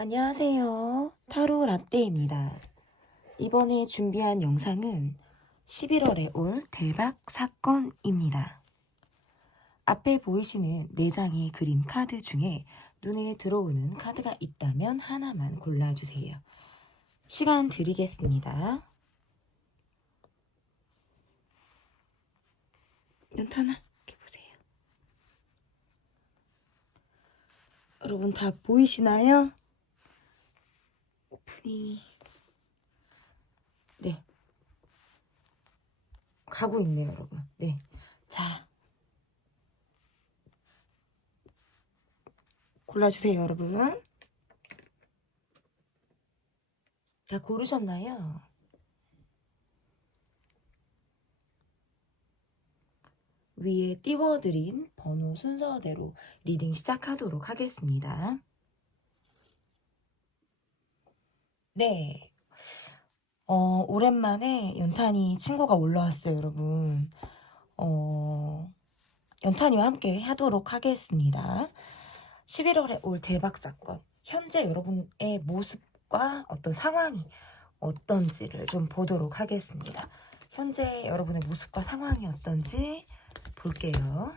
안녕하세요. 타로 라떼입니다. 이번에 준비한 영상은 11월에 올 대박 사건입니다. 앞에 보이시는 4장의 그림 카드 중에 눈에 들어오는 카드가 있다면 하나만 골라주세요. 시간 드리겠습니다. 연탄아, 이렇게 보세요. 여러분 다 보이시나요? 오프닝. 네. 가고 있네요, 여러분. 네. 자. 골라주세요, 여러분. 다 고르셨나요? 위에 띄워드린 번호 순서대로 리딩 시작하도록 하겠습니다. 네. 오랜만에 연탄이 친구가 올라왔어요, 여러분. 연탄이와 함께 하도록 하겠습니다. 11월에 올 대박 사건. 현재 여러분의 모습과 어떤 상황이 어떤지를 좀 보도록 하겠습니다. 현재 여러분의 모습과 상황이 어떤지 볼게요.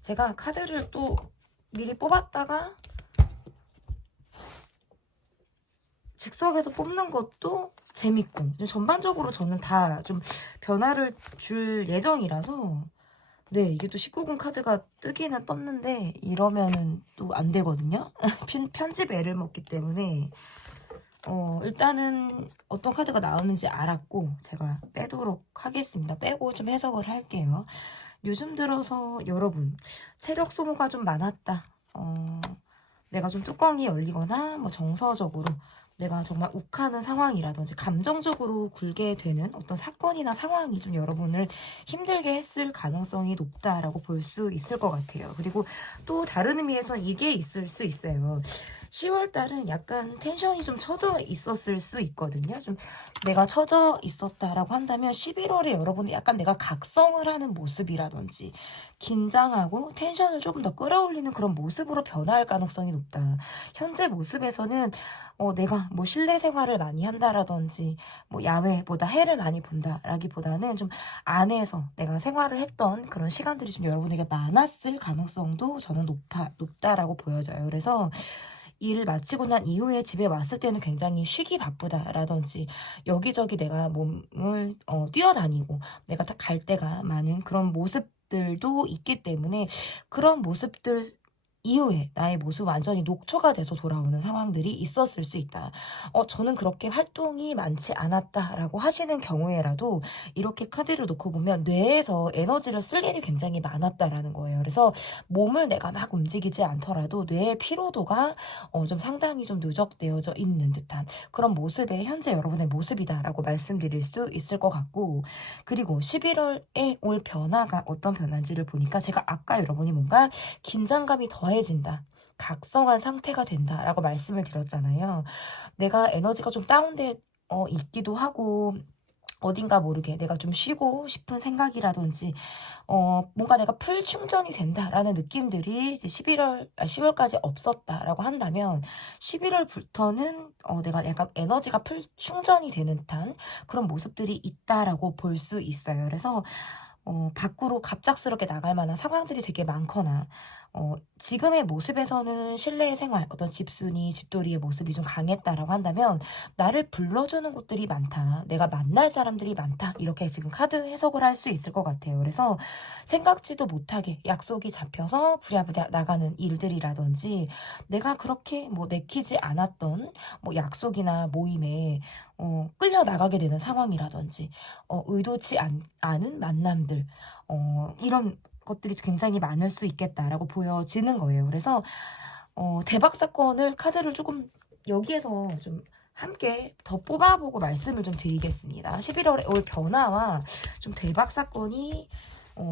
제가 카드를 또 미리 뽑았다가 즉석에서 뽑는 것도 재밌고 전반적으로 저는 다 좀 변화를 줄 예정이라서 네, 이게 또 19금 카드가 뜨기는 떴는데 이러면은 또 안 되거든요. 편집 애를 먹기 때문에 일단은 어떤 카드가 나오는지 알았고 제가 빼도록 하겠습니다. 빼고 좀 해석을 할게요. 요즘 들어서 여러분 체력 소모가 좀 많았다. 내가 좀 뚜껑이 열리거나 뭐 정서적으로 내가 정말 욱하는 상황이라든지 감정적으로 굴게 되는 어떤 사건이나 상황이 좀 여러분을 힘들게 했을 가능성이 높다라고 볼 수 있을 것 같아요. 그리고 또 다른 의미에서 이게 있을 수 있어요. 10월달은 약간 텐션이 좀 처져 있었을 수 있거든요. 좀 내가 처져 있었다라고 한다면 11월에 여러분이 약간 내가 각성을 하는 모습이라든지 긴장하고 텐션을 조금 더 끌어올리는 그런 모습으로 변화할 가능성이 높다. 현재 모습에서는 내가 뭐 실내 생활을 많이 한다라든지 뭐 야외보다 해를 많이 본다라기보다는 좀 안에서 내가 생활을 했던 그런 시간들이 좀 여러분에게 많았을 가능성도 저는 높다라고 보여져요. 그래서 일을 마치고 난 이후에 집에 왔을 때는 굉장히 쉬기 바쁘다라든지 여기저기 내가 몸을 뛰어다니고 내가 딱 갈 때가 많은 그런 모습들도 있기 때문에 그런 모습들 이후에 나의 모습 완전히 녹초가 돼서 돌아오는 상황들이 있었을 수 있다. 저는 그렇게 활동이 많지 않았다라고 하시는 경우에라도 이렇게 카드를 놓고 보면 뇌에서 에너지를 쓸 일이 굉장히 많았다라는 거예요. 그래서 몸을 내가 막 움직이지 않더라도 뇌의 피로도가 좀 상당히 좀 누적되어져 있는 듯한 그런 모습의 현재 여러분의 모습이다라고 말씀드릴 수 있을 것 같고 그리고 11월에 올 변화가 어떤 변화인지를 보니까 제가 아까 여러분이 뭔가 긴장감이 더해진다. 각성한 상태가 된다라고 말씀을 드렸잖아요. 내가 에너지가 좀 다운돼 있기도 하고 어딘가 모르게 내가 좀 쉬고 싶은 생각이라든지 뭔가 내가 풀 충전이 된다라는 느낌들이 이제 10월까지 없었다라고 한다면 11월부터는 내가 약간 에너지가 풀 충전이 되는 듯한 그런 모습들이 있다라고 볼 수 있어요. 그래서 밖으로 갑작스럽게 나갈 만한 상황들이 되게 많거나 지금의 모습에서는 실내 생활, 어떤 집순이, 집돌이의 모습이 좀 강했다라고 한다면 나를 불러주는 곳들이 많다. 내가 만날 사람들이 많다. 이렇게 지금 카드 해석을 할 수 있을 것 같아요. 그래서 생각지도 못하게 약속이 잡혀서 부랴부랴 나가는 일들이라든지 내가 그렇게 뭐 내키지 않았던 뭐 약속이나 모임에 끌려 나가게 되는 상황이라든지 의도치 않은 만남들 이런 것들이 굉장히 많을 수 있겠다라고 보여지는 거예요. 그래서 대박 사건을 카드를 조금 여기에서 좀 함께 더 뽑아보고 말씀을 좀 드리겠습니다. 11월에 올 변화와 좀 대박 사건이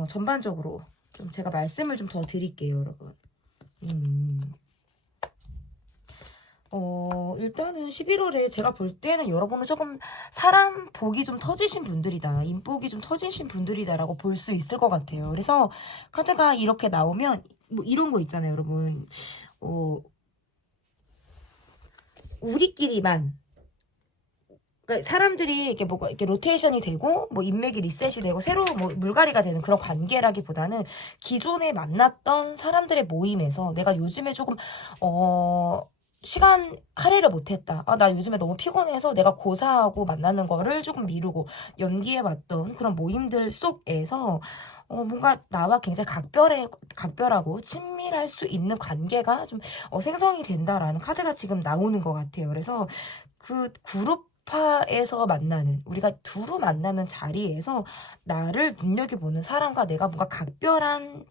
전반적으로 좀 제가 말씀을 좀 더 드릴게요, 여러분. 일단은 11월에 제가 볼 때는 여러분은 조금 사람 복이 좀 터지신 분들이다. 인복이 좀 터지신 분들이다라고 볼 수 있을 것 같아요. 그래서 카드가 이렇게 나오면 뭐 이런 거 있잖아요, 여러분. 우리끼리만, 그러니까 사람들이 이렇게 뭐가 이렇게 로테이션이 되고 뭐 인맥이 리셋이 되고 새로 뭐 물갈이가 되는 그런 관계라기보다는 기존에 만났던 사람들의 모임에서 내가 요즘에 조금 시간 할애를 못했다. 아, 나 요즘에 너무 피곤해서 내가 고사하고 만나는 거를 조금 미루고 연기해봤던 그런 모임들 속에서 뭔가 나와 굉장히 각별하고 친밀할 수 있는 관계가 좀 생성이 된다라는 카드가 지금 나오는 것 같아요. 그래서 그 그룹파에서 만나는, 우리가 두루 만나는 자리에서 나를 눈여겨보는 사람과 내가 뭔가 각별한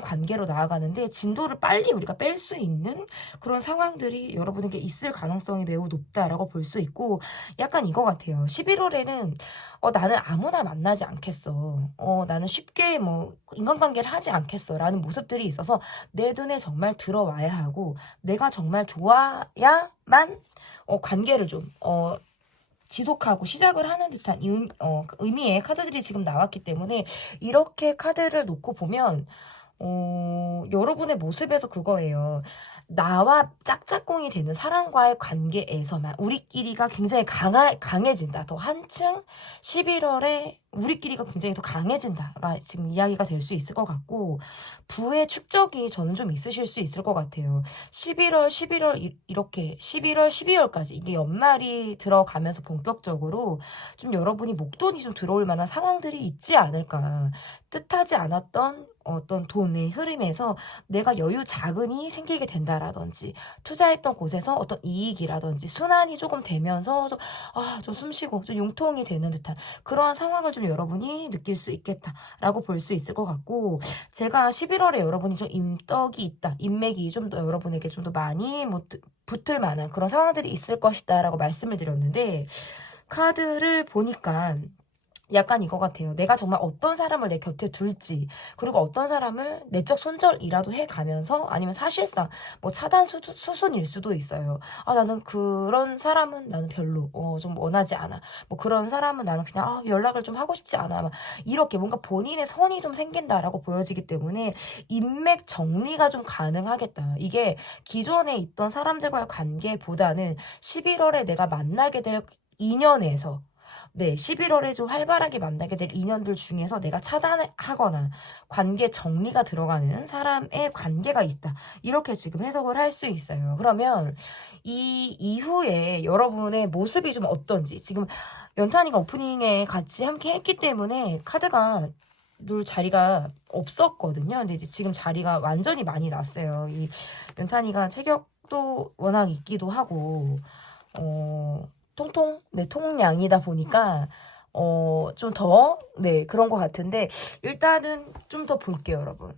관계로 나아가는데 진도를 빨리 우리가 뺄 수 있는 그런 상황들이 여러분에게 있을 가능성이 매우 높다라고 볼 수 있고, 약간 이거 같아요. 11월에는 나는 아무나 만나지 않겠어. 나는 쉽게 뭐 인간관계를 하지 않겠어. 라는 모습들이 있어서 내 눈에 정말 들어와야 하고 내가 정말 좋아야만 관계를 좀 지속하고 시작을 하는 듯한 의미의 카드들이 지금 나왔기 때문에 이렇게 카드를 놓고 보면 여러분의 모습에서 그거예요. 나와 짝짝꿍이 되는 사람과의 관계에서만 우리끼리가 굉장히 강해진다. 더 한층 11월에 우리끼리가 굉장히 더 강해진다가 지금 이야기가 될 수 있을 것 같고, 부의 축적이 저는 좀 있으실 수 있을 것 같아요. 11월, 이렇게 11월, 12월까지 이게 연말이 들어가면서 본격적으로 좀 여러분이 목돈이 좀 들어올 만한 상황들이 있지 않을까. 뜻하지 않았던 어떤 돈의 흐름에서 내가 여유 자금이 생기게 된다라든지, 투자했던 곳에서 어떤 이익이라든지 순환이 조금 되면서 좀 숨쉬고 좀 융통이 되는 듯한 그러한 상황을 좀 여러분이 느낄 수 있겠다라고 볼 수 있을 것 같고, 제가 11월에 여러분이 좀 인덕이 있다, 인맥이 좀 더 여러분에게 좀 더 많이 뭐 붙을 만한 그런 상황들이 있을 것이다라고 말씀을 드렸는데, 카드를 보니까 약간 이거 같아요. 내가 정말 어떤 사람을 내 곁에 둘지, 그리고 어떤 사람을 내적 손절이라도 해가면서, 아니면 사실상 뭐 차단 수순일 수도 있어요. 아, 나는 그런 사람은 나는 별로 좀 원하지 않아. 뭐 그런 사람은 나는 그냥 연락을 좀 하고 싶지 않아. 막 이렇게 뭔가 본인의 선이 좀 생긴다라고 보여지기 때문에 인맥 정리가 좀 가능하겠다. 이게 기존에 있던 사람들과의 관계보다는 11월에 내가 만나게 될 인연에서, 네, 11월에 좀 활발하게 만나게 될 인연들 중에서 내가 차단을 하거나 관계 정리가 들어가는 사람의 관계가 있다. 이렇게 지금 해석을 할 수 있어요. 그러면 이 이후에 여러분의 모습이 좀 어떤지, 지금 연탄이가 오프닝에 같이 함께 했기 때문에 카드가 놀 자리가 없었거든요. 근데 이제 지금 자리가 완전히 많이 났어요. 이 연탄이가 체격도 워낙 있기도 하고, 통량이다 보니까, 좀 더, 네, 그런 것 같은데, 일단은 좀 더 볼게요, 여러분.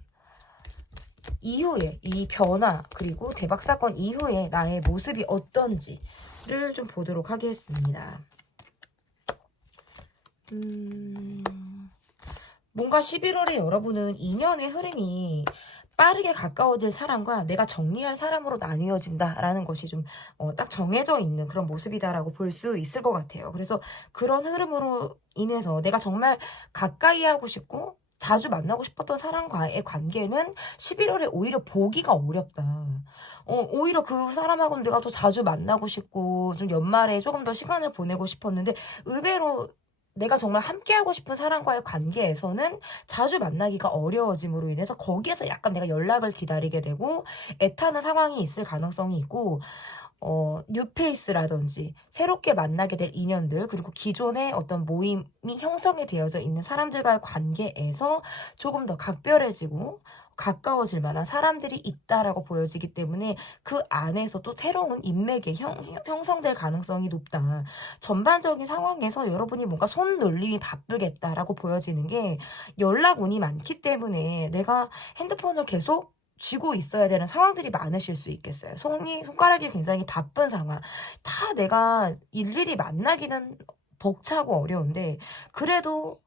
이후에, 이 변화, 그리고 대박 사건 이후에 나의 모습이 어떤지를 좀 보도록 하겠습니다. 뭔가 11월에 여러분은 인연의 흐름이 빠르게 가까워질 사람과 내가 정리할 사람으로 나뉘어진다라는 것이 좀 딱 정해져 있는 그런 모습이다라고 볼 수 있을 것 같아요. 그래서 그런 흐름으로 인해서 내가 정말 가까이 하고 싶고 자주 만나고 싶었던 사람과의 관계는 11월에 오히려 보기가 어렵다. 오히려 그 사람하고는 내가 더 자주 만나고 싶고 좀 연말에 조금 더 시간을 보내고 싶었는데, 의외로 내가 정말 함께하고 싶은 사람과의 관계에서는 자주 만나기가 어려워짐으로 인해서 거기에서 약간 내가 연락을 기다리게 되고 애타는 상황이 있을 가능성이 있고, 뉴페이스라든지 새롭게 만나게 될 인연들, 그리고 기존의 어떤 모임이 형성이 되어져 있는 사람들과의 관계에서 조금 더 각별해지고 가까워질 만한 사람들이 있다라고 보여지기 때문에 그 안에서 또 새로운 인맥이 형성될 가능성이 높다. 전반적인 상황에서 여러분이 뭔가 손놀림이 바쁘겠다라고 보여지는 게, 연락 운이 많기 때문에 내가 핸드폰을 계속 쥐고 있어야 되는 상황들이 많으실 수 있겠어요. 손가락이 굉장히 바쁜 상황. 다 내가 일일이 만나기는 벅차고 어려운데, 그래도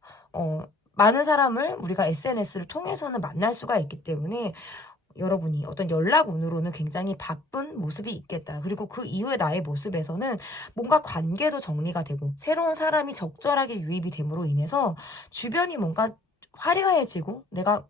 많은 사람을 우리가 SNS를 통해서는 만날 수가 있기 때문에 여러분이 어떤 연락 운으로는 굉장히 바쁜 모습이 있겠다. 그리고 그 이후에 나의 모습에서는 뭔가 관계도 정리가 되고 새로운 사람이 적절하게 유입이 됨으로 인해서 주변이 뭔가 화려해지고 내가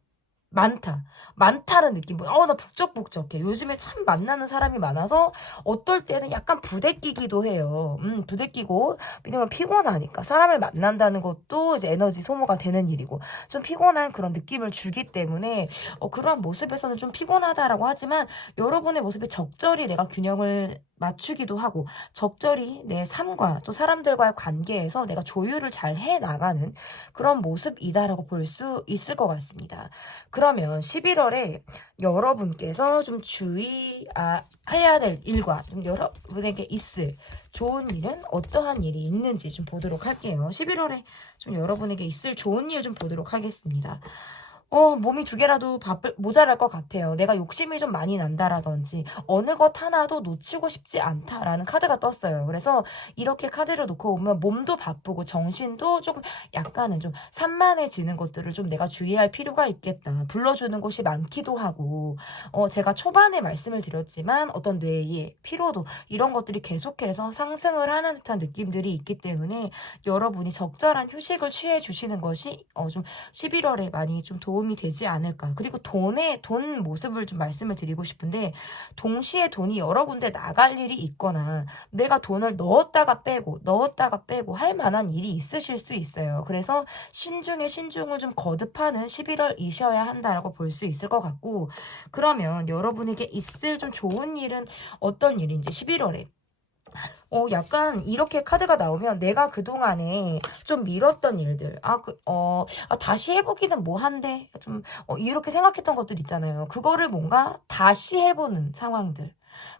많다는 느낌. 나 북적북적해. 요즘에 참 만나는 사람이 많아서 어떨 때는 약간 부대끼기도 해요. 부대끼고, 왜냐면 피곤하니까. 사람을 만난다는 것도 이제 에너지 소모가 되는 일이고, 좀 피곤한 그런 느낌을 주기 때문에, 그런 모습에서는 좀 피곤하다라고 하지만, 여러분의 모습에 적절히 내가 균형을 맞추기도 하고, 적절히 내 삶과 또 사람들과의 관계에서 내가 조율을 잘 해 나가는 그런 모습이다라고 볼 수 있을 것 같습니다. 그러면 11월에 여러분께서 좀 주의해야 될 일과 좀 여러분에게 있을 좋은 일은 어떠한 일이 있는지 좀 보도록 할게요. 11월에 좀 여러분에게 있을 좋은 일 좀 보도록 하겠습니다. 몸이 두 개라도 모자랄 것 같아요. 내가 욕심이 좀 많이 난다라든지 어느 것 하나도 놓치고 싶지 않다라는 카드가 떴어요. 그래서 이렇게 카드를 놓고 보면 몸도 바쁘고 정신도 조금 약간은 좀 산만해지는 것들을 좀 내가 주의할 필요가 있겠다. 불러주는 곳이 많기도 하고 제가 초반에 말씀을 드렸지만 어떤 뇌의 피로도 이런 것들이 계속해서 상승을 하는 듯한 느낌들이 있기 때문에 여러분이 적절한 휴식을 취해 주시는 것이 좀 11월에 많이 좀 도움이 되지 않을까. 그리고 돈 모습을 좀 말씀을 드리고 싶은데, 동시에 돈이 여러 군데 나갈 일이 있거나 내가 돈을 넣었다가 빼고 할 만한 일이 있으실 수 있어요. 그래서 신중에 신중을 좀 거듭하는 11월이셔야 한다라고 볼 수 있을 것 같고, 그러면 여러분에게 있을 좀 좋은 일은 어떤 일인지 11월에 약간 이렇게 카드가 나오면 내가 그동안에 좀 미뤘던 일들, 다시 해보기는 뭐 한데, 좀, 이렇게 생각했던 것들 있잖아요. 그거를 뭔가 다시 해보는 상황들.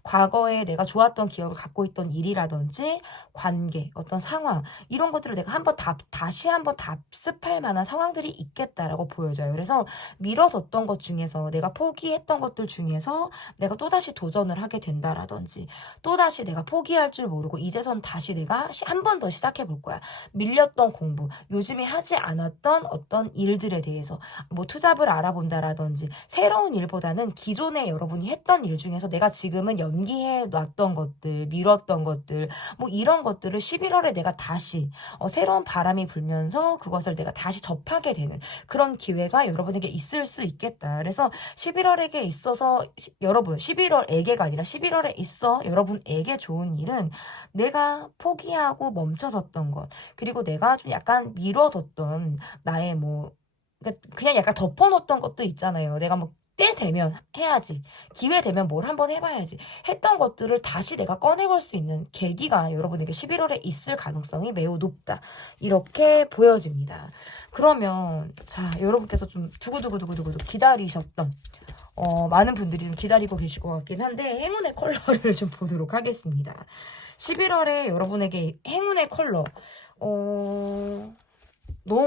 과거에 내가 좋았던 기억을 갖고 있던 일이라든지 관계, 어떤 상황 이런 것들을 내가 다시 한번 답습할 만한 상황들이 있겠다라고 보여져요. 그래서 미뤄뒀던 것 중에서 내가 포기했던 것들 중에서 내가 또다시 도전을 하게 된다라든지 또다시 내가 포기할 줄 모르고 이제선 다시 내가 한 번 더 시작해 볼 거야. 밀렸던 공부, 요즘에 하지 않았던 어떤 일들에 대해서 뭐 투잡을 알아본다라든지 새로운 일보다는 기존에 여러분이 했던 일 중에서 내가 지금은 연기해 놨던 것들, 미뤘던 것들, 뭐 이런 것들을 11월에 내가 다시 새로운 바람이 불면서 그것을 내가 다시 접하게 되는 그런 기회가 여러분에게 있을 수 있겠다. 그래서 11월에게 있어서 여러분 11월에게가 아니라 11월에 있어 여러분에게 좋은 일은 내가 포기하고 멈춰섰던 것, 그리고 내가 좀 약간 미뤄뒀던 나의 그냥 약간 덮어놓었던 것도 있잖아요. 내가 때 되면 해야지. 기회 되면 뭘 한번 해봐야지. 했던 것들을 다시 내가 꺼내볼 수 있는 계기가 여러분에게 11월에 있을 가능성이 매우 높다. 이렇게 보여집니다. 그러면 자, 여러분께서 좀 두구두구두구두구 기다리셨던 많은 분들이 좀 기다리고 계실 것 같긴 한데 행운의 컬러를 좀 보도록 하겠습니다. 11월에 여러분에게 행운의 컬러 너무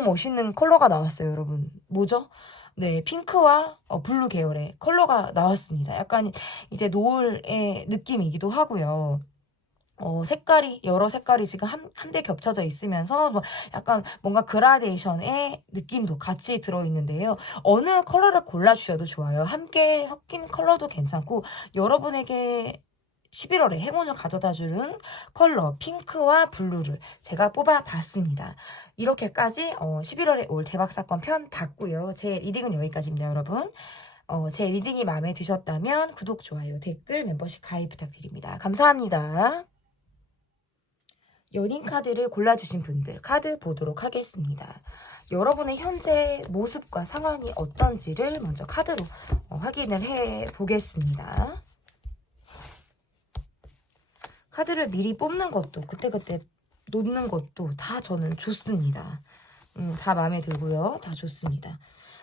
멋있는 컬러가 나왔어요, 여러분. 뭐죠? 네, 핑크와 블루 계열의 컬러가 나왔습니다. 약간 이제 노을의 느낌이기도 하고요. 여러 색깔이 지금 한데 겹쳐져 있으면서 약간 뭔가 그라데이션의 느낌도 같이 들어있는데요. 어느 컬러를 골라주셔도 좋아요. 함께 섞인 컬러도 괜찮고, 여러분에게 11월에 행운을 가져다주는 컬러 핑크와 블루를 제가 뽑아봤습니다. 이렇게까지 11월에 올 대박사건 편 봤고요. 제 리딩은 여기까지입니다, 여러분. 제 리딩이 마음에 드셨다면 구독, 좋아요, 댓글, 멤버십 가입 부탁드립니다. 감사합니다. 연인 카드를 골라주신 분들 카드 보도록 하겠습니다. 여러분의 현재 모습과 상황이 어떤지를 먼저 카드로 확인을 해보겠습니다. 카드를 미리 뽑는 것도 그때그때 놓는 것도 다 저는 좋습니다. 다 마음에 들고요. 다 좋습니다.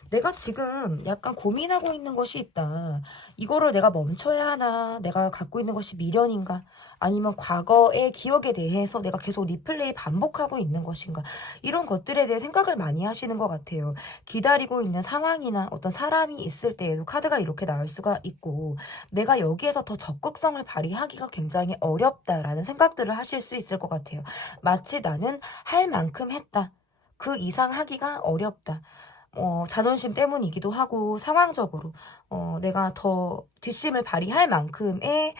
내가 지금 약간 고민하고 있는 것이 있다. 이거를 내가 멈춰야 하나? 내가 갖고 있는 것이 미련인가? 아니면 과거의 기억에 대해서 내가 계속 리플레이 반복하고 있는 것인가? 이런 것들에 대해 생각을 많이 하시는 것 같아요. 기다리고 있는 상황이나 어떤 사람이 있을 때에도 카드가 이렇게 나올 수가 있고, 내가 여기에서 더 적극성을 발휘하기가 굉장히 어렵다라는 생각들을 하실 수 있을 것 같아요. 마치 나는 할 만큼 했다. 그 이상 하기가 어렵다. 자존심 때문이기도 하고 상황적으로 내가 더 뒷심을 발휘할 만큼의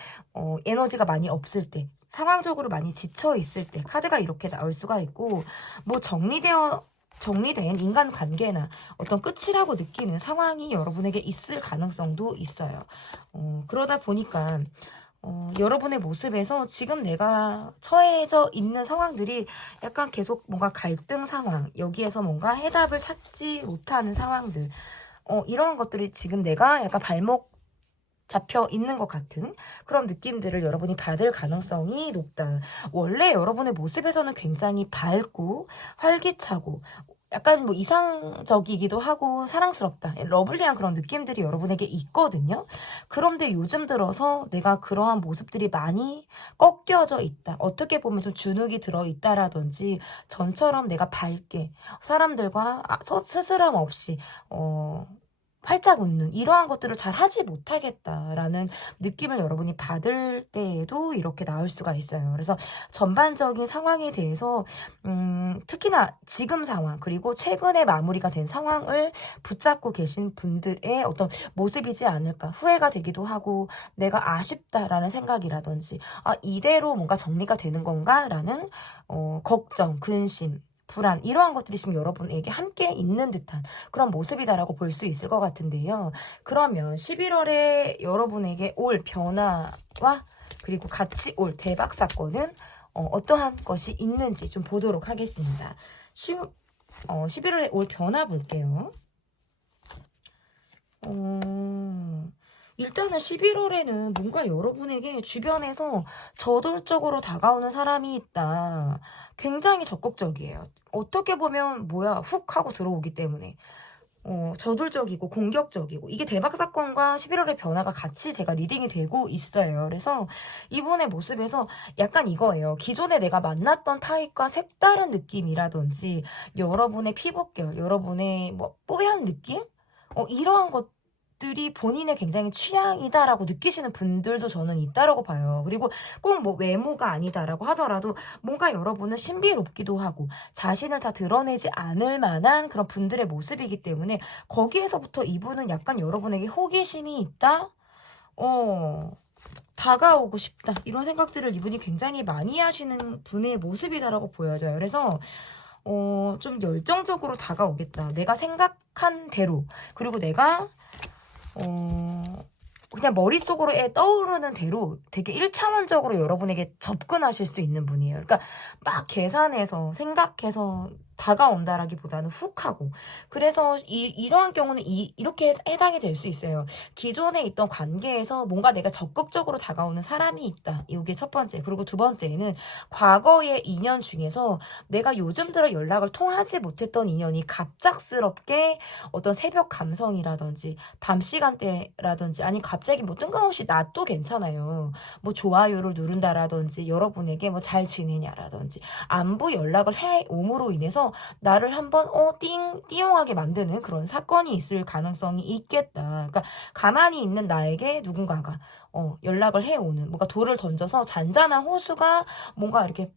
에너지가 많이 없을 때, 상황적으로 많이 지쳐 있을 때 카드가 이렇게 나올 수가 있고, 뭐 정리된 인간관계나 어떤 끝이라고 느끼는 상황이 여러분에게 있을 가능성도 있어요. 그러다 보니까 여러분의 모습에서 지금 내가 처해져 있는 상황들이 약간 계속 뭔가 갈등 상황, 여기에서 뭔가 해답을 찾지 못하는 상황들, 이런 것들이 지금 내가 약간 발목 잡혀 있는 것 같은 그런 느낌들을 여러분이 받을 가능성이 높다. 원래 여러분의 모습에서는 굉장히 밝고 활기차고 약간 뭐 이상적이기도 하고 사랑스럽다, 러블리한 그런 느낌들이 여러분에게 있거든요. 그런데 요즘 들어서 내가 그러한 모습들이 많이 꺾여져 있다. 어떻게 보면 좀 주눅이 들어있다라든지 전처럼 내가 밝게 사람들과 스스럼 없이 활짝 웃는 이러한 것들을 잘 하지 못하겠다라는 느낌을 여러분이 받을 때에도 이렇게 나올 수가 있어요. 그래서 전반적인 상황에 대해서 특히나 지금 상황 그리고 최근에 마무리가 된 상황을 붙잡고 계신 분들의 어떤 모습이지 않을까, 후회가 되기도 하고 내가 아쉽다라는 생각이라든지 이대로 뭔가 정리가 되는 건가라는 걱정, 근심, 불안, 이러한 것들이 지금 여러분에게 함께 있는 듯한 그런 모습이다라고 볼 수 있을 것 같은데요. 그러면 11월에 여러분에게 올 변화와 그리고 같이 올 대박 사건은 어떠한 것이 있는지 좀 보도록 하겠습니다. 11월에 올 변화 볼게요. 일단은 11월에는 뭔가 여러분에게 주변에서 저돌적으로 다가오는 사람이 있다. 굉장히 적극적이에요. 어떻게 보면 뭐야 훅 하고 들어오기 때문에 저돌적이고 공격적이고, 이게 대박사건과 11월의 변화가 같이 제가 리딩이 되고 있어요. 그래서 이분의 모습에서 약간 이거예요. 기존에 내가 만났던 타입과 색다른 느낌이라든지 여러분의 피부결, 여러분의 뭐 뽀얀 느낌? 이러한 것들이 본인의 굉장히 취향이다라고 느끼시는 분들도 저는 있다라고 봐요. 그리고 꼭 뭐 외모가 아니다라고 하더라도 뭔가 여러분은 신비롭기도 하고 자신을 다 드러내지 않을 만한 그런 분들의 모습이기 때문에 거기에서부터 이분은 약간 여러분에게 호기심이 있다? 다가오고 싶다, 이런 생각들을 이분이 굉장히 많이 하시는 분의 모습이다라고 보여져요. 그래서 좀 열정적으로 다가오겠다. 내가 생각한 대로, 그리고 내가 그냥 머릿속으로 떠오르는 대로 되게 1차원적으로 여러분에게 접근하실 수 있는 분이에요. 그러니까 막 계산해서 생각해서 다가온다라기보다는 훅 하고, 그래서 이러한 경우는 이렇게 해당이 될 수 있어요. 기존에 있던 관계에서 뭔가 내가 적극적으로 다가오는 사람이 있다. 이게 첫 번째. 그리고 두 번째는 과거의 인연 중에서 내가 요즘 들어 연락을 통하지 못했던 인연이 갑작스럽게 어떤 새벽 감성이라든지 밤 시간대라든지, 아니 갑자기 뭐 뜬금없이 낮도 괜찮아요. 뭐 좋아요를 누른다라든지 여러분에게 뭐 잘 지내냐라든지 안부 연락을 해옴으로 인해서 나를 한번 띠용하게 만드는 그런 사건이 있을 가능성이 있겠다. 그러니까 가만히 있는 나에게 누군가가 연락을 해오는, 뭔가 돌을 던져서 잔잔한 호수가 뭔가 이렇게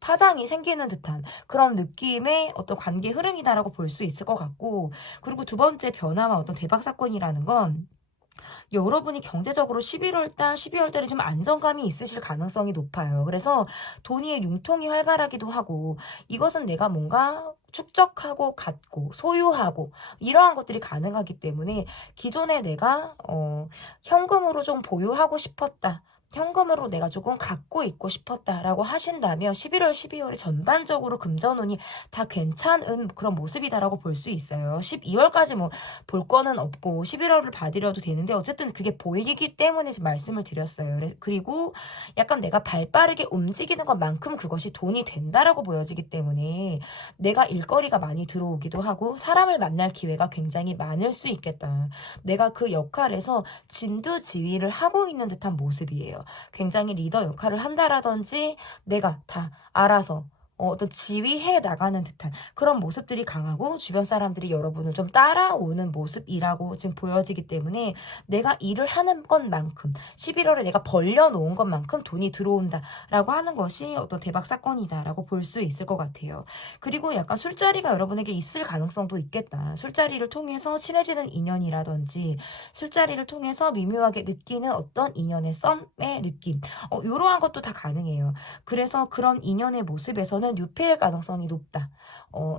파장이 생기는 듯한 그런 느낌의 어떤 관계 흐름이다라고 볼 수 있을 것 같고, 그리고 두 번째 변화와 어떤 대박 사건이라는 건 여러분이 경제적으로 11월달, 12월달에 좀 안정감이 있으실 가능성이 높아요. 그래서 돈의 융통이 활발하기도 하고, 이것은 내가 뭔가 축적하고 갖고 소유하고 이러한 것들이 가능하기 때문에 기존에 내가 현금으로 좀 보유하고 싶었다, 현금으로 내가 조금 갖고 있고 싶었다라고 하신다면 11월, 12월에 전반적으로 금전운이 다 괜찮은 그런 모습이다라고 볼 수 있어요. 12월까지 뭐 볼 거는 없고 11월을 받으려도 되는데 어쨌든 그게 보이기 때문에 지금 말씀을 드렸어요. 그리고 약간 내가 발 빠르게 움직이는 것만큼 그것이 돈이 된다라고 보여지기 때문에 내가 일거리가 많이 들어오기도 하고 사람을 만날 기회가 굉장히 많을 수 있겠다. 내가 그 역할에서 진두지휘를 하고 있는 듯한 모습이에요. 굉장히 리더 역할을 한다라든지 내가 다 알아서 어떤 지휘해 나가는 듯한 그런 모습들이 강하고, 주변 사람들이 여러분을 좀 따라오는 모습이라고 지금 보여지기 때문에 내가 일을 하는 것만큼 11월에 내가 벌려놓은 것만큼 돈이 들어온다라고 하는 것이 어떤 대박 사건이다라고 볼 수 있을 것 같아요. 그리고 약간 술자리가 여러분에게 있을 가능성도 있겠다. 술자리를 통해서 친해지는 인연이라든지 술자리를 통해서 미묘하게 느끼는 어떤 인연의 썸의 느낌, 이러한 것도 다 가능해요. 그래서 그런 인연의 모습에서는 이거는 뉴페일 가능성이 높다.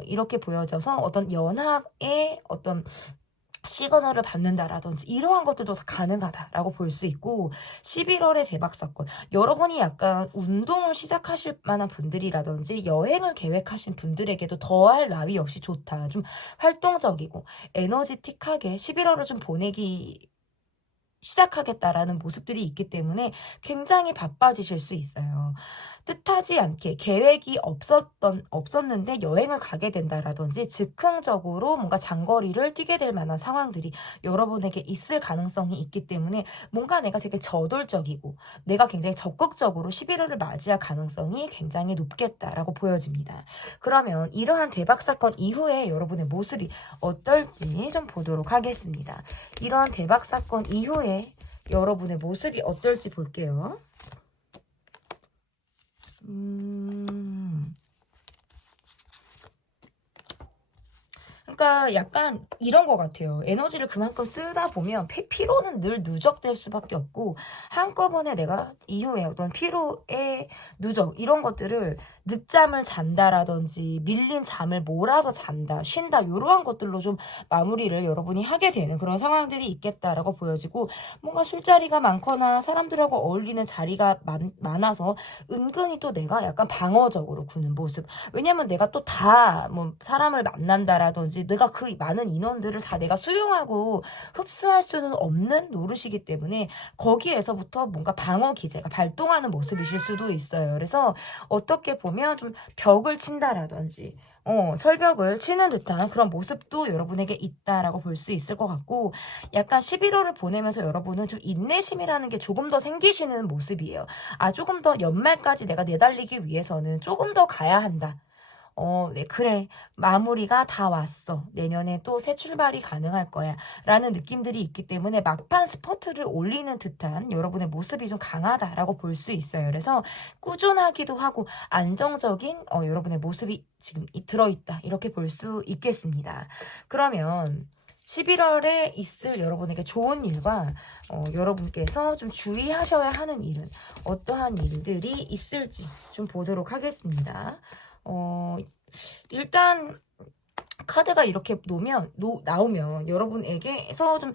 이렇게 보여져서 어떤 연하의 어떤 시그널을 받는다라든지 이러한 것들도 다 가능하다라고 볼 수 있고 11월의 대박 사건 여러분이 약간 운동을 시작하실 만한 분들이라든지 여행을 계획하신 분들에게도 더할 나위 없이 좋다. 좀 활동적이고 에너지틱하게 11월을 좀 보내기 시작하겠다라는 모습들이 있기 때문에 굉장히 바빠지실 수 있어요. 뜻하지 않게 계획이 없었는데 여행을 가게 된다라든지 즉흥적으로 뭔가 장거리를 뛰게 될 만한 상황들이 여러분에게 있을 가능성이 있기 때문에 뭔가 내가 되게 저돌적이고 내가 굉장히 적극적으로 11월을 맞이할 가능성이 굉장히 높겠다라고 보여집니다. 그러면 이러한 대박 사건 이후에 여러분의 모습이 어떨지 좀 보도록 하겠습니다. 이러한 대박 사건 이후에 여러분의 모습이 어떨지 볼게요. 그러니까 약간 이런 것 같아요. 에너지를 그만큼 쓰다 보면 피로는 늘 누적될 수밖에 없고 한꺼번에 내가 이후에 어떤 피로의 누적 이런 것들을 늦잠을 잔다라든지 밀린 잠을 몰아서 잔다, 쉰다 이러한 것들로 좀 마무리를 여러분이 하게 되는 그런 상황들이 있겠다라고 보여지고 뭔가 술자리가 많거나 사람들하고 어울리는 자리가 많아서 은근히 또 내가 약간 방어적으로 구는 모습. 왜냐면 내가 또 다 뭐 사람을 만난다라든지 내가 그 많은 인원들을 다 내가 수용하고 흡수할 수는 없는 노릇이기 때문에 거기에서부터 뭔가 방어 기제가 발동하는 모습이실 수도 있어요. 그래서 어떻게 보면 좀 벽을 친다라든지 철벽을 치는 듯한 그런 모습도 여러분에게 있다라고 볼 수 있을 것 같고 약간 11월을 보내면서 여러분은 좀 인내심이라는 게 조금 더 생기시는 모습이에요. 조금 더 연말까지 내가 내달리기 위해서는 조금 더 가야 한다. 네, 그래. 마무리가 다 왔어. 내년에 또 새 출발이 가능할 거야. 라는 느낌들이 있기 때문에 막판 스퍼트를 올리는 듯한 여러분의 모습이 좀 강하다라고 볼 수 있어요. 그래서 꾸준하기도 하고 안정적인 여러분의 모습이 지금 들어있다. 이렇게 볼 수 있겠습니다. 그러면 11월에 있을 여러분에게 좋은 일과 여러분께서 좀 주의하셔야 하는 일은 어떠한 일들이 있을지 좀 보도록 하겠습니다. 일단 카드가 이렇게 나오면 여러분에게서 좀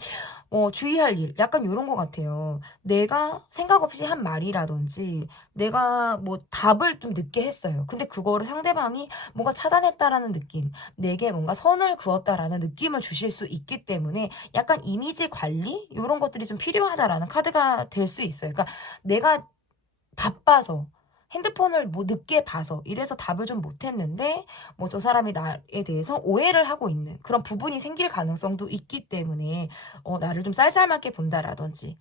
주의할 일 약간 이런 것 같아요. 내가 생각 없이 한 말이라든지 내가 뭐 답을 좀 늦게 했어요. 근데 그거를 상대방이 뭔가 차단했다라는 느낌, 내게 뭔가 선을 그었다라는 느낌을 주실 수 있기 때문에 약간 이미지 관리 이런 것들이 좀 필요하다라는 카드가 될 수 있어요. 그러니까 내가 바빠서 핸드폰을 뭐 늦게 봐서 이래서 답을 좀 못했는데 뭐 저 사람이 나에 대해서 오해를 하고 있는 그런 부분이 생길 가능성도 있기 때문에 나를 좀 쌀쌀맞게 본다라든지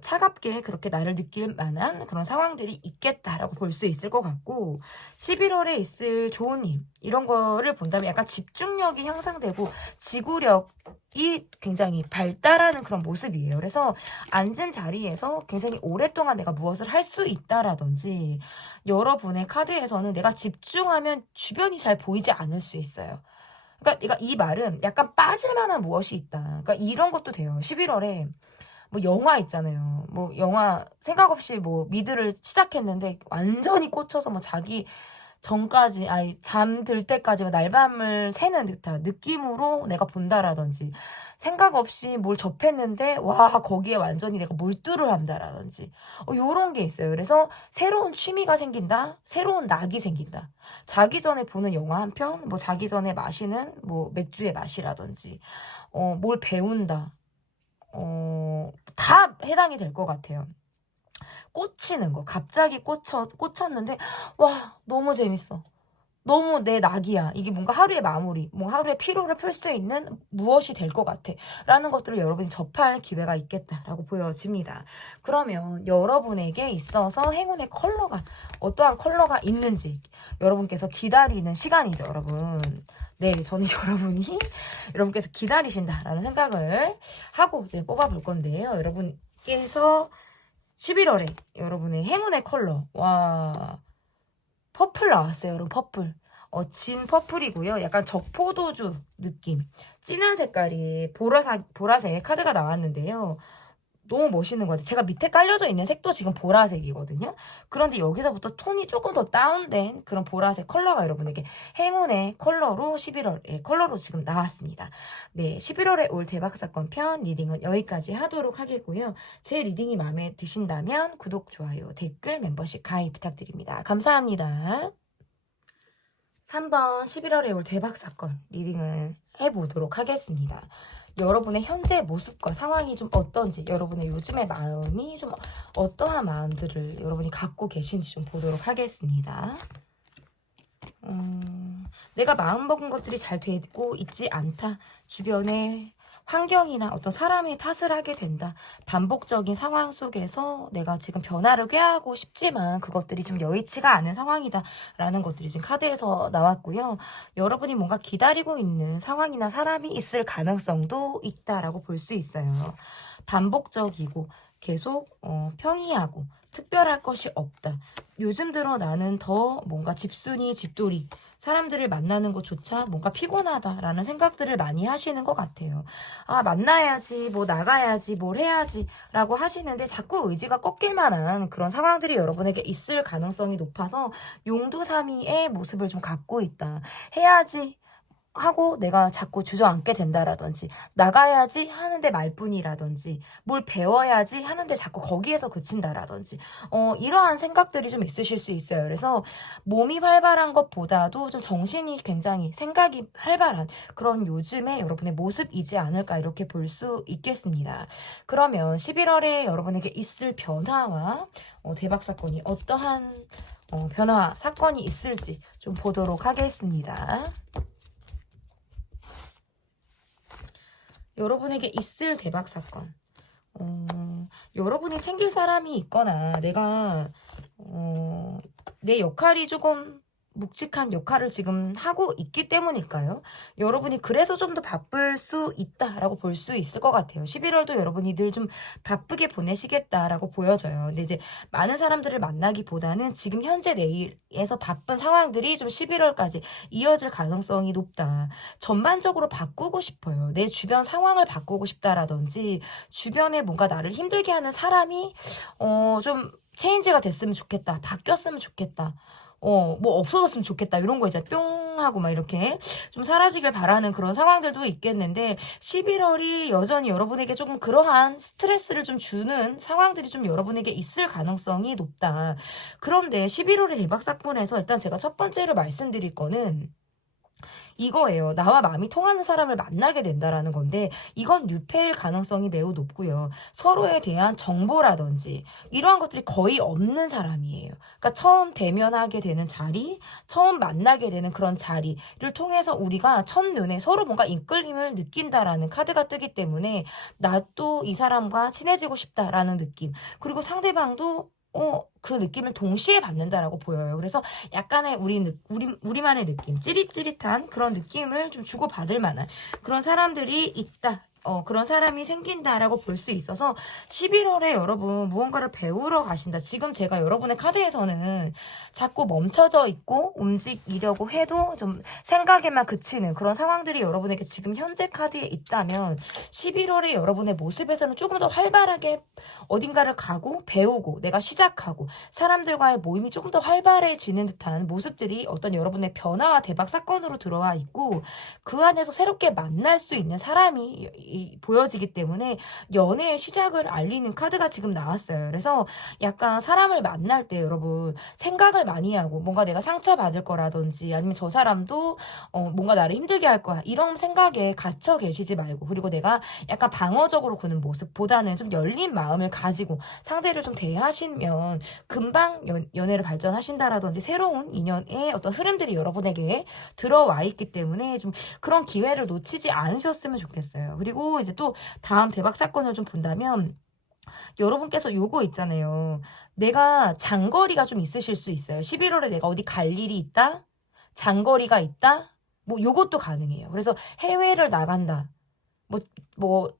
차갑게 그렇게 나를 느낄 만한 그런 상황들이 있겠다라고 볼 수 있을 것 같고 11월에 있을 좋은 일 이런 거를 본다면 약간 집중력이 향상되고 지구력이 굉장히 발달하는 그런 모습이에요. 그래서 앉은 자리에서 굉장히 오랫동안 내가 무엇을 할 수 있다라든지 여러분의 카드에서는 내가 집중하면 주변이 잘 보이지 않을 수 있어요. 그러니까 이 말은 약간 빠질 만한 무엇이 있다. 그러니까 이런 것도 돼요. 11월에 뭐 영화 있잖아요. 뭐 영화 생각 없이 뭐 미드를 시작했는데 완전히 꽂혀서 뭐 자기 전까지 잠들 때까지 날밤을 새는 듯한 느낌으로 내가 본다라든지 생각 없이 뭘 접했는데 와 거기에 완전히 내가 몰두를 한다라든지 요런 게 있어요. 그래서 새로운 취미가 생긴다. 새로운 낙이 생긴다. 자기 전에 보는 영화 한 편, 뭐 자기 전에 마시는 뭐 맥주의 맛이라든지 뭘 배운다. 다 해당이 될 것 같아요. 꽂히는 거. 갑자기 꽂혔는데, 와, 너무 재밌어. 너무 내 낙이야. 이게 뭔가 하루의 마무리, 뭔가 하루의 피로를 풀 수 있는 무엇이 될 것 같아. 라는 것들을 여러분이 접할 기회가 있겠다라고 보여집니다. 그러면 여러분에게 있어서 행운의 컬러가, 어떠한 컬러가 있는지 여러분께서 기다리는 시간이죠, 여러분. 네, 저는 여러분께서 기다리신다라는 생각을 하고 이제 뽑아볼 건데요. 여러분께서 11월에 여러분의 행운의 컬러, 와, 퍼플 나왔어요, 여러분. 퍼플. 진 퍼플이고요. 약간 적포도주 느낌. 진한 색깔이 보라색 카드가 나왔는데요. 너무 멋있는 것 같아요. 제가 밑에 깔려져 있는 색도 지금 보라색이거든요. 그런데 여기서부터 톤이 조금 더 다운된 그런 보라색 컬러가 여러분에게 행운의 컬러로 11월의 컬러로 지금 나왔습니다. 네, 11월에 올 대박사건 편 리딩은 여기까지 하도록 하겠고요. 제 리딩이 마음에 드신다면 구독, 좋아요, 댓글, 멤버십 가입 부탁드립니다. 감사합니다. 3번 11월에 올 대박사건 리딩을 해보도록 하겠습니다. 여러분의 현재 모습과 상황이 좀 어떤지, 여러분의 요즘의 마음이 좀 어떠한 마음들을 여러분이 갖고 계신지 좀 보도록 하겠습니다. 내가 마음먹은 것들이 잘 되고 있지 않다. 주변에 환경이나 어떤 사람이 탓을 하게 된다. 반복적인 상황 속에서 내가 지금 변화를 꾀하고 싶지만 그것들이 좀 여의치가 않은 상황이다 라는 것들이 지금 카드에서 나왔고요. 여러분이 뭔가 기다리고 있는 상황이나 사람이 있을 가능성도 있다라고 볼 수 있어요. 반복적이고 계속 평이하고 특별할 것이 없다. 요즘 들어 나는 더 뭔가 집순이, 집돌이, 사람들을 만나는 것조차 뭔가 피곤하다라는 생각들을 많이 하시는 것 같아요. 아, 만나야지, 뭐 나가야지, 뭘 해야지 라고 하시는데 자꾸 의지가 꺾일 만한 그런 상황들이 여러분에게 있을 가능성이 높아서 용두사미의 모습을 좀 갖고 있다. 해야지 하고 내가 자꾸 주저앉게 된다라든지, 나가야지 하는데 말뿐이라든지, 뭘 배워야지 하는데 자꾸 거기에서 그친다라든지, 이러한 생각들이 좀 있으실 수 있어요. 그래서 몸이 활발한 것보다도 좀 정신이 굉장히 생각이 활발한 그런 요즘에 여러분의 모습이지 않을까 이렇게 볼 수 있겠습니다. 그러면 11월에 여러분에게 있을 변화와 대박 사건이 어떠한 변화 사건이 있을지 좀 보도록 하겠습니다. 여러분에게 있을 대박 사건. 여러분이 챙길 사람이 있거나 내가 내 역할이 조금 묵직한 역할을 지금 하고 있기 때문일까요? 여러분이 그래서 좀 더 바쁠 수 있다라고 볼 수 있을 것 같아요. 11월도 여러분이 늘 좀 바쁘게 보내시겠다라고 보여져요. 근데 이제 많은 사람들을 만나기보다는 지금 현재 내일에서 바쁜 상황들이 좀 11월까지 이어질 가능성이 높다. 전반적으로 바꾸고 싶어요. 내 주변 상황을 바꾸고 싶다라든지 주변에 뭔가 나를 힘들게 하는 사람이 좀 체인지가 됐으면 좋겠다. 바뀌었으면 좋겠다. 뭐 없어졌으면 좋겠다. 이런 거 이제 뿅 하고 막 이렇게 좀 사라지길 바라는 그런 상황들도 있겠는데 11월이 여전히 여러분에게 조금 그러한 스트레스를 좀 주는 상황들이 좀 여러분에게 있을 가능성이 높다. 그런데 11월의 대박 사건에서 일단 제가 첫 번째로 말씀드릴 거는 이거예요. 나와 마음이 통하는 사람을 만나게 된다라는 건데 이건 뉴페일 가능성이 매우 높고요. 서로에 대한 정보라든지 이러한 것들이 거의 없는 사람이에요. 그러니까 처음 대면하게 되는 자리, 처음 만나게 되는 그런 자리를 통해서 우리가 첫눈에 서로 뭔가 이끌림을 느낀다라는 카드가 뜨기 때문에 나 또 이 사람과 친해지고 싶다라는 느낌, 그리고 상대방도 그 느낌을 동시에 받는다라고 보여요. 그래서 약간의 우리만의 느낌, 찌릿찌릿한 그런 느낌을 좀 주고받을 만한 그런 사람들이 있다. 그런 사람이 생긴다라고 볼 수 있어서 11월에 여러분 무언가를 배우러 가신다. 지금 제가 여러분의 카드에서는 자꾸 멈춰져 있고 움직이려고 해도 좀 생각에만 그치는 그런 상황들이 여러분에게 지금 현재 카드에 있다면 11월에 여러분의 모습에서는 조금 더 활발하게 어딘가를 가고 배우고 내가 시작하고 사람들과의 모임이 조금 더 활발해지는 듯한 모습들이 어떤 여러분의 변화와 대박 사건으로 들어와 있고 그 안에서 새롭게 만날 수 있는 사람이 보여지기 때문에 연애의 시작을 알리는 카드가 지금 나왔어요. 그래서 약간 사람을 만날 때 여러분 생각을 많이 하고 뭔가 내가 상처받을 거라든지 아니면 저 사람도 뭔가 나를 힘들게 할 거야 이런 생각에 갇혀 계시지 말고, 그리고 내가 약간 방어적으로 구는 모습보다는 좀 열린 마음을 가지고 상대를 좀 대하시면 금방 연애를 발전하신다라든지 새로운 인연의 어떤 흐름들이 여러분에게 들어와 있기 때문에 좀 그런 기회를 놓치지 않으셨으면 좋겠어요. 그리고 이제 또 다음 대박 사건을 좀 본다면 여러분께서 요거 있잖아요. 내가 장거리가 좀 있으실 수 있어요. 11월에 내가 어디 갈 일이 있다? 장거리가 있다? 뭐 요것도 가능해요. 그래서 해외를 나간다. 뭐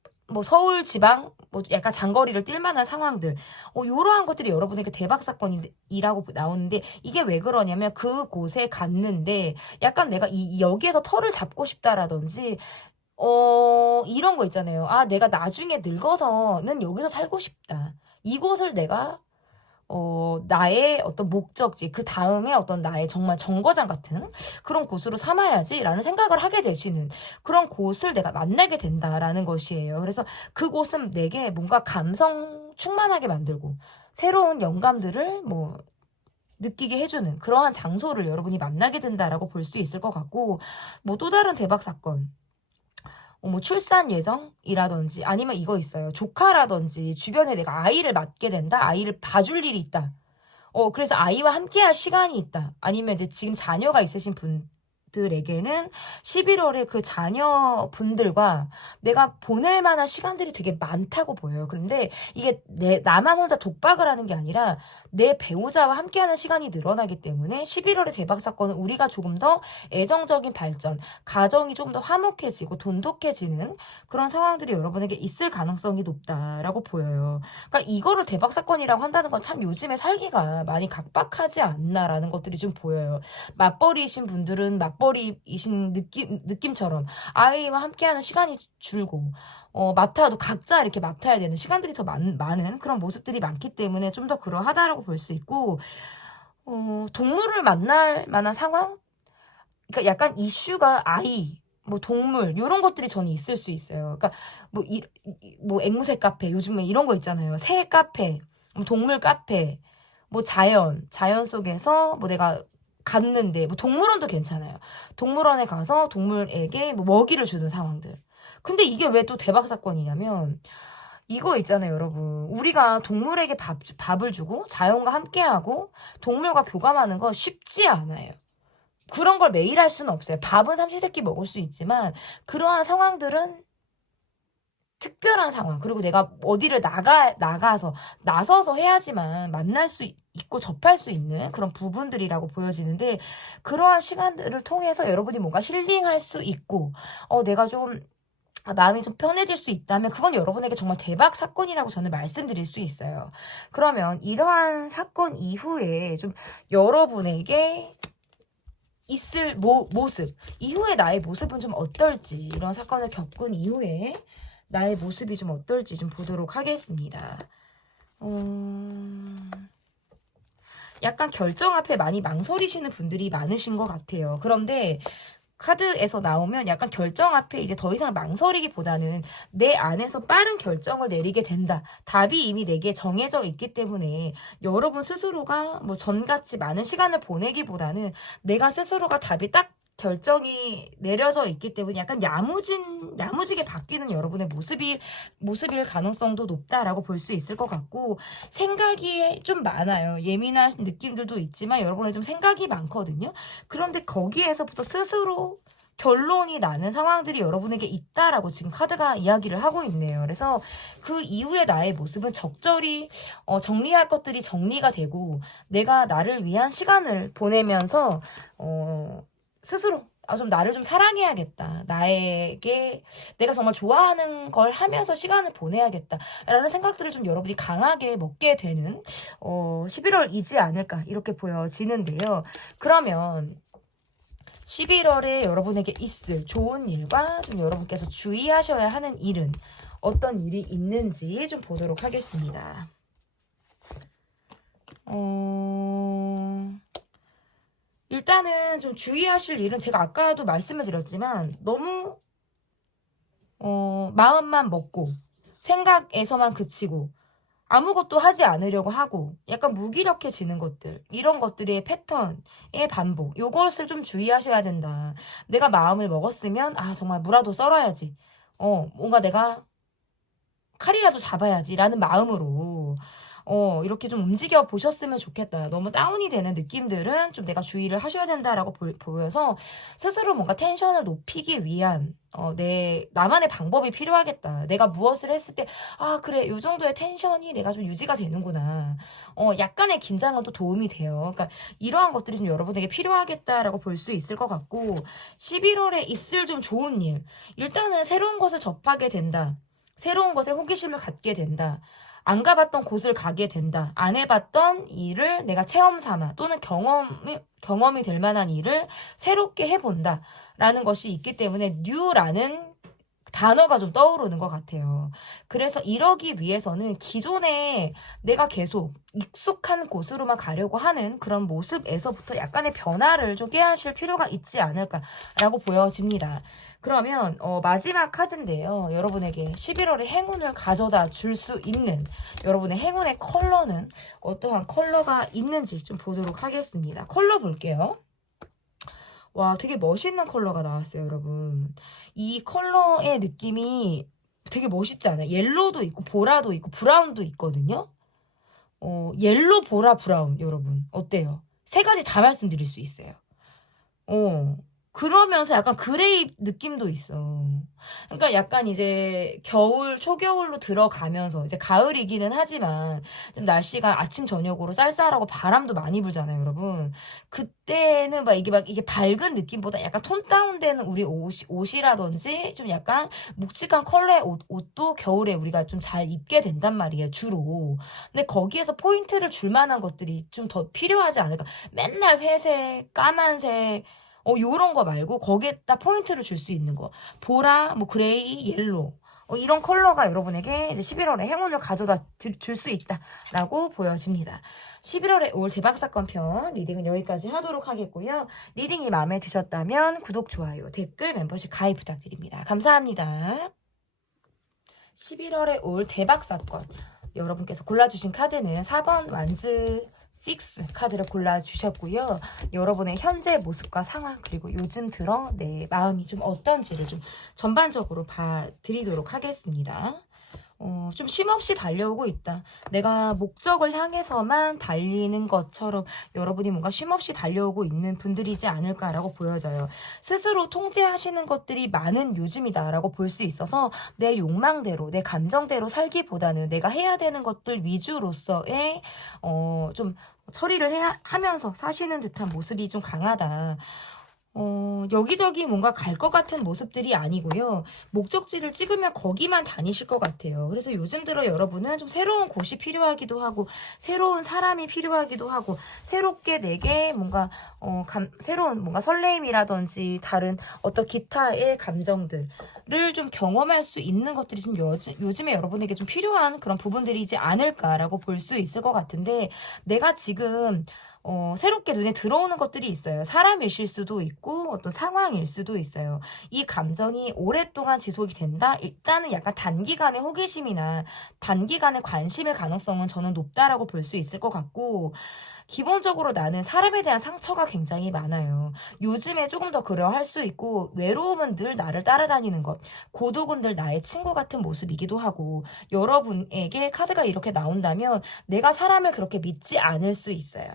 서울 지방 뭐 약간 장거리를 뛸 만한 상황들, 이러한 것들이 여러분에게 대박 사건이라고 나오는데 이게 왜 그러냐면 그곳에 갔는데 약간 내가 여기에서 털을 잡고 싶다라든지 이런 거 있잖아요. 아, 내가 나중에 늙어서는 여기서 살고 싶다. 이곳을 내가 나의 어떤 목적지, 그 다음에 어떤 나의 정말 정거장 같은 그런 곳으로 삼아야지라는 생각을 하게 되시는 그런 곳을 내가 만나게 된다라는 것이에요. 그래서 그곳은 내게 뭔가 감성 충만하게 만들고 새로운 영감들을 뭐 느끼게 해주는 그러한 장소를 여러분이 만나게 된다라고 볼 수 있을 것 같고, 뭐 또 다른 대박 사건. 뭐 출산 예정이라든지 아니면 이거 있어요. 조카라든지 주변에 내가 아이를 맡게 된다. 아이를 봐줄 일이 있다. 그래서 아이와 함께할 시간이 있다. 아니면 이제 지금 자녀가 있으신 분들에게는 11월에 그 자녀분들과 내가 보낼 만한 시간들이 되게 많다고 보여요. 그런데 이게 나만 혼자 독박을 하는 게 아니라 내 배우자와 함께하는 시간이 늘어나기 때문에 11월의 대박 사건은 우리가 조금 더 애정적인 발전, 가정이 조금 더 화목해지고 돈독해지는 그런 상황들이 여러분에게 있을 가능성이 높다라고 보여요. 그러니까 이거를 대박 사건이라고 한다는 건 참 요즘에 살기가 많이 각박하지 않나라는 것들이 좀 보여요. 맞벌이이신 분들은 맞벌이이신 느낌처럼 아이와 함께하는 시간이 줄고 맡아도 각자 이렇게 맡아야 되는 시간들이 더 많은 그런 모습들이 많기 때문에 좀 더 그러하다라고 볼 수 있고, 동물을 만날 만한 상황? 그러니까 약간 이슈가 아이, 뭐 동물 이런 것들이 저는 있을 수 있어요. 그러니까 뭐 앵무새 카페 요즘에 이런 거 있잖아요. 새 카페, 뭐 동물 카페, 뭐 자연 속에서 뭐 내가 갔는데 뭐 동물원도 괜찮아요. 동물원에 가서 동물에게 뭐 먹이를 주는 상황들. 근데 이게 왜 또 대박 사건이냐면 이거 있잖아요, 여러분. 우리가 동물에게 밥을 주고 자연과 함께하고 동물과 교감하는 건 쉽지 않아요. 그런 걸 매일 할 수는 없어요. 밥은 삼시세끼 먹을 수 있지만 그러한 상황들은 특별한 상황, 그리고 내가 어디를 나가서 나서서 해야지만 만날 수 있고 접할 수 있는 그런 부분들이라고 보여지는데, 그러한 시간들을 통해서 여러분이 뭔가 힐링할 수 있고 내가 좀 마음이 좀 편해질 수 있다면 그건 여러분에게 정말 대박 사건이라고 저는 말씀드릴 수 있어요. 그러면 이러한 사건 이후에 좀 여러분에게 있을 모습, 이후에 나의 모습은 좀 어떨지, 이런 사건을 겪은 이후에 나의 모습이 좀 어떨지 좀 보도록 하겠습니다. 약간 결정 앞에 많이 망설이시는 분들이 많으신 것 같아요. 그런데 카드에서 나오면 약간 결정 앞에 이제 더 이상 망설이기보다는 내 안에서 빠른 결정을 내리게 된다. 답이 이미 내게 정해져 있기 때문에 여러분 스스로가 뭐 전같이 많은 시간을 보내기보다는 내가 스스로가 답이 딱 결정이 내려져 있기 때문에 약간 야무지게 바뀌는 여러분의 모습일 가능성도 높다라고 볼 수 있을 것 같고, 생각이 좀 많아요. 예민한 느낌들도 있지만 여러분의 좀 생각이 많거든요. 그런데 거기에서부터 스스로 결론이 나는 상황들이 여러분에게 있다라고 지금 카드가 이야기를 하고 있네요. 그래서 그 이후에 나의 모습은 적절히 정리할 것들이 정리가 되고 내가 나를 위한 시간을 보내면서 스스로 좀 나를 좀 사랑해야겠다. 나에게 내가 정말 좋아하는 걸 하면서 시간을 보내야겠다. 라는 생각들을 좀 여러분이 강하게 먹게 되는 11월이지 않을까 이렇게 보여지는데요. 그러면 11월에 여러분에게 있을 좋은 일과 좀 여러분께서 주의하셔야 하는 일은 어떤 일이 있는지 좀 보도록 하겠습니다. 일단은 좀 주의하실 일은 제가 아까도 말씀을 드렸지만 너무 마음만 먹고 생각에서만 그치고 아무것도 하지 않으려고 하고 약간 무기력해지는 것들, 이런 것들의 패턴의 반복, 요것을 좀 주의하셔야 된다. 내가 마음을 먹었으면 정말 무라도 썰어야지, 뭔가 내가 칼이라도 잡아야지 라는 마음으로 이렇게 좀 움직여 보셨으면 좋겠다. 너무 다운이 되는 느낌들은 좀 내가 주의를 하셔야 된다라고 보여서 스스로 뭔가 텐션을 높이기 위한 나만의 방법이 필요하겠다. 내가 무엇을 했을 때 그래, 요 정도의 텐션이 내가 좀 유지가 되는구나. 약간의 긴장은 또 도움이 돼요. 그러니까 이러한 것들이 좀 여러분에게 필요하겠다라고 볼 수 있을 것 같고, 11월에 있을 좀 좋은 일. 일단은 새로운 것을 접하게 된다. 새로운 것에 호기심을 갖게 된다. 안 가봤던 곳을 가게 된다. 안 해봤던 일을 내가 체험 삼아 또는 경험이 될 만한 일을 새롭게 해본다. 라는 것이 있기 때문에 뉴라는 단어가 좀 떠오르는 것 같아요. 그래서 이러기 위해서는 기존에 내가 계속 익숙한 곳으로만 가려고 하는 그런 모습에서부터 약간의 변화를 좀 꾀하실 필요가 있지 않을까라고 보여집니다. 그러면 마지막 카드인데요. 여러분에게 11월의 행운을 가져다 줄 수 있는 여러분의 행운의 컬러는 어떠한 컬러가 있는지 좀 보도록 하겠습니다. 컬러 볼게요. 와, 되게 멋있는 컬러가 나왔어요, 여러분. 이 컬러의 느낌이 되게 멋있지 않아요? 옐로우도 있고, 보라도 있고, 브라운도 있거든요? 옐로, 보라, 브라운, 여러분. 어때요? 세 가지 다 말씀드릴 수 있어요. 어. 그러면서 약간 그레이 느낌도 있어. 그러니까 약간 이제 겨울, 초겨울로 들어가면서 이제 가을이기는 하지만 좀 날씨가 아침, 저녁으로 쌀쌀하고 바람도 많이 불잖아요, 여러분. 그때는 막 이게 밝은 느낌보다 약간 톤 다운되는 우리 옷이라든지 좀 약간 묵직한 컬러의 옷도 겨울에 우리가 좀 잘 입게 된단 말이에요, 주로. 근데 거기에서 포인트를 줄 만한 것들이 좀 더 필요하지 않을까. 맨날 회색, 까만색, 요런 거 말고 거기에다 포인트를 줄 수 있는 거. 보라, 뭐 그레이, 옐로. 이런 컬러가 여러분에게 이제 11월에 행운을 가져다 줄 수 있다라고 보여집니다. 11월에 올 대박사건 편 리딩은 여기까지 하도록 하겠고요. 리딩이 마음에 드셨다면 구독, 좋아요, 댓글, 멤버십 가입 부탁드립니다. 감사합니다. 11월에 올 대박사건 여러분께서 골라주신 카드는 4번 완즈 6 카드를 골라주셨고요. 여러분의 현재 모습과 상황 그리고 요즘 들어 내 마음이 좀 어떤지를 좀 전반적으로 봐드리도록 하겠습니다. 좀 쉼없이 달려오고 있다. 내가 목적을 향해서만 달리는 것처럼 여러분이 뭔가 쉼없이 달려오고 있는 분들이지 않을까라고 보여져요. 스스로 통제하시는 것들이 많은 요즘이다라고 볼 수 있어서 내 욕망대로, 내 감정대로 살기보다는 내가 해야 되는 것들 위주로서의 좀 처리를 하면서 사시는 듯한 모습이 좀 강하다. 여기저기 뭔가 갈 것 같은 모습들이 아니고요. 목적지를 찍으면 거기만 다니실 것 같아요. 그래서 요즘 들어 여러분은 좀 새로운 곳이 필요하기도 하고, 새로운 사람이 필요하기도 하고, 새롭게 내게 뭔가, 새로운 뭔가 설레임이라든지 다른 어떤 기타의 감정들을 좀 경험할 수 있는 것들이 좀 요즘에 여러분에게 좀 필요한 그런 부분들이지 않을까라고 볼 수 있을 것 같은데, 내가 지금 새롭게 눈에 들어오는 것들이 있어요. 사람이실 수도 있고 어떤 상황일 수도 있어요. 이 감정이 오랫동안 지속이 된다? 일단은 약간 단기간의 호기심이나 단기간의 관심의 가능성은 저는 높다라고 볼 수 있을 것 같고 기본적으로 나는 사람에 대한 상처가 굉장히 많아요. 요즘에 조금 더 그러할 수 있고 외로움은 늘 나를 따라다니는 것, 고독은 늘 나의 친구 같은 모습이기도 하고 여러분에게 카드가 이렇게 나온다면 내가 사람을 그렇게 믿지 않을 수 있어요.